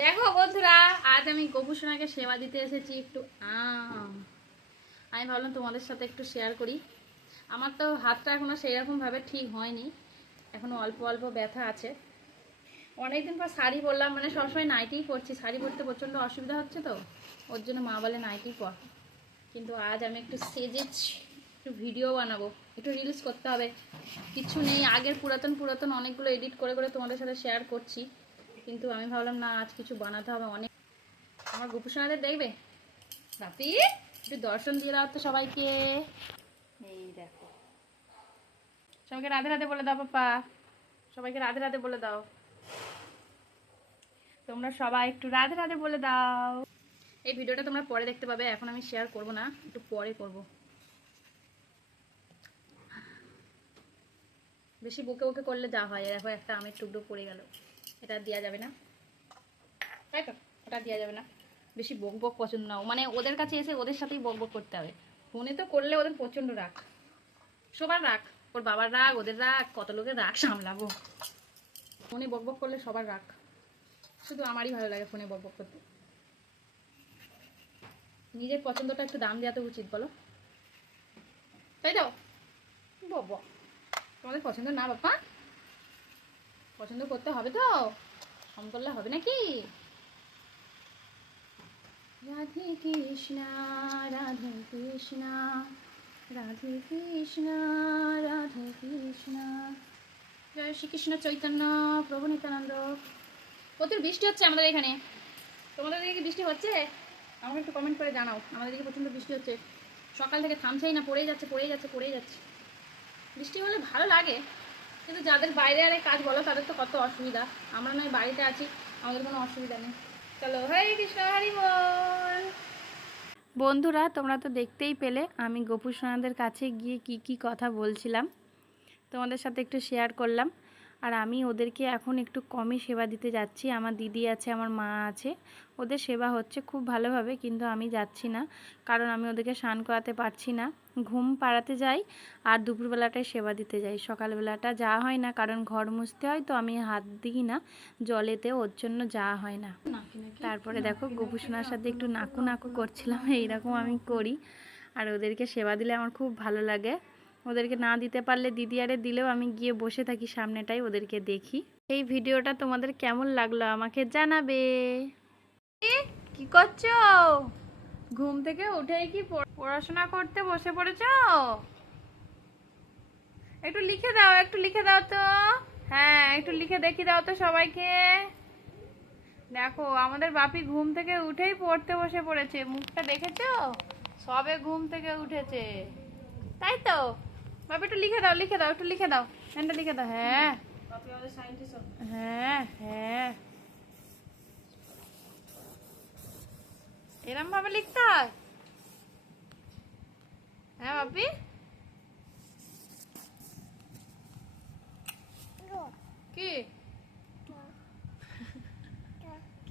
দেখো বন্ধুরা, আজ আমি গোপুসোনাকে সেবা দিতে এসেছি একটু আমি ভাবলাম তোমাদের সাথে একটু শেয়ার করি। আমার তো হাতটা এখনো সেই রকম ভাবে ঠিক হয়নি, এখনো অল্প অল্প ব্যথা আছে। অনেকদিন পর শাড়ি পরলাম, মানে সবসময় নাইটিই পরছি, শাড়ি পরতে প্রচণ্ড অসুবিধা হচ্ছে, তো ওর জন্য মা বলে নাইটি পর। কিন্তু আজ আমি একটু সেজেছি, একটু ভিডিও বানাবো, একটু রিলস করতে হবে। কিছু নেই, আগের পুরাতন অনেকগুলো এডিট করে করে তোমাদের সাথে শেয়ার করছি, কিন্তু আমি ভাবলাম না, আজ কিছু বানাতে হবে। অনেক আমার গোপুসোনাদের দেখবে, বাপি একটু দর্শন দিয়ে দাও তো সবাইকে। এই দেখো, সবাইকে রাধে রাধে বলে দাও পাপা, সবাইকে রাধে রাধে বলে দাও। তোমরা সবাই একটু রাধে রাধে বলে দাও। এই ভিডিওটা তোমরা পরে দেখতে পাবে, এখন আমি শেয়ার করব না, একটু পরে করব। বেশি বকে বকে করলে যা হয়, দেখো একটা আমের টুকরো পড়ে গেল, এটা দেওয়া যাবে না, তাই তো? ওটা দেওয়া যাবে না, বেশি বক বক পছন্দ না, মানে ওদের কাছে এসে ওদের সাথেই বক বক করতে হবে। ফোনে তো করলে ওদের প্রচণ্ড রাগ, সবার রাগ, ওর বাবার রাগ, ওদের রাগ, কত লোকের রাগ সামলাবো। ফোনে বক বক করলে সবার রাগ, শুধু আমারই ভালো লাগে ফোনে বক বক করতে। নিজের পছন্দটা একটু দাম দেওয়া তো উচিত, বলো, তাই তো? বাবা, তোমাদের পছন্দ না বাবা, পছন্দ করতে হবে তো, কম করলে হবে নাকি? রাধে কৃষ্ণ রাধে কৃষ্ণ রাধে কৃষ্ণ রাধে কৃষ্ণ, জয় শ্রীকৃষ্ণ চৈতন্য প্রভু নিত্যানন্দ। প্রচুর বৃষ্টি হচ্ছে আমাদের এখানে, তোমাদের দিকে কি বৃষ্টি হচ্ছে? আমাকে একটু কমেন্ট করে জানাও। আমাদের দিকে প্রচণ্ড বৃষ্টি হচ্ছে, সকাল থেকে থামছেই না, পড়েই যাচ্ছে পড়েই যাচ্ছে পড়েই যাচ্ছে। বৃষ্টি হলে ভালো লাগে, কিন্তু যাদের বাইরে আরে কাজ বলো তাদের তো কত অসুবিধা। আমরা নয় বাড়িতে আছি, আমাদের কোনো অসুবিধা নেই। চলো, হরে কৃষ্ণ, হরি বল। বন্ধুরা, তোমরা তো দেখতেই পেলে আমি গোপুসোনাদের কাছে গিয়ে কি কি কথা বলছিলাম, তোমাদের সাথে একটু শেয়ার করলাম। আর আমি ওদেরকে এখন একটু কমই সেবা দিতে যাচ্ছি। আমার দিদি আছে, আমার মা আছে, ওদের সেবা হচ্ছে খুব ভালোভাবে, কিন্তু আমি যাচ্ছি না, কারণ আমি ওদেরকে স্নান করাতে পারছি না। ঘুম পাড়াতে যাই আর দুপুরবেলাটায় সেবা দিতে যাই, সকালবেলাটা যাওয়া হয় না, কারণ ঘর মুছতে হয়, তো আমি হাত দিই না জলেতে, ওর জন্য যাওয়া হয় না। তারপরে দেখো গোপুসোনার সাথে একটু নাকু নাকু করছিলাম, এইরকম আমি করি। আর ওদেরকে সেবা দিলে আমার খুব ভালো লাগে। ওদেরকে না দিতে পারলে দিদি আরে দিলেও আমি গিয়ে বসে থাকি সামনেটাই, ওদেরকে দেখি। এই ভিডিওটা তোমাদের কেমন লাগলো আমাকে জানাবে। কি করছো? ঘুম থেকে উঠেই কি পড়াশোনা করতে বসে পড়েছো? একটু লিখে দাও, একটু লিখে দাও তো। হ্যাঁ, একটু লিখে দেখি দাও তো সবাইকে। দেখো আমাদের বাপি ঘুম থেকে উঠেই পড়তে বসে পড়েছে, মুখটা দেখেছো? সবে ঘুম থেকে উঠেছে, তাই তো? বাবা একটু লিখে দাও, লিখে দাও, একটু লিখে দাও, হ্যান্ডটা লিখে দাও। হ্যাঁ হ্যাঁ হ্যাঁ, এরম ভাবে লিখতে হয়। হ্যাঁ বাপি, কি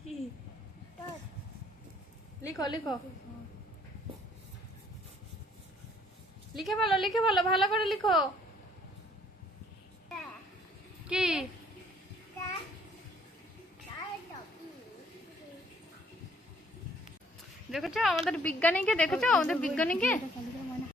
কি লিখো লিখো, লিখে ভালো, লিখে ভালো, ভালো করে লিখো। কি দেখেছো আমাদের বিজ্ঞানীকে? দেখেছো আমাদের বিজ্ঞানীকে?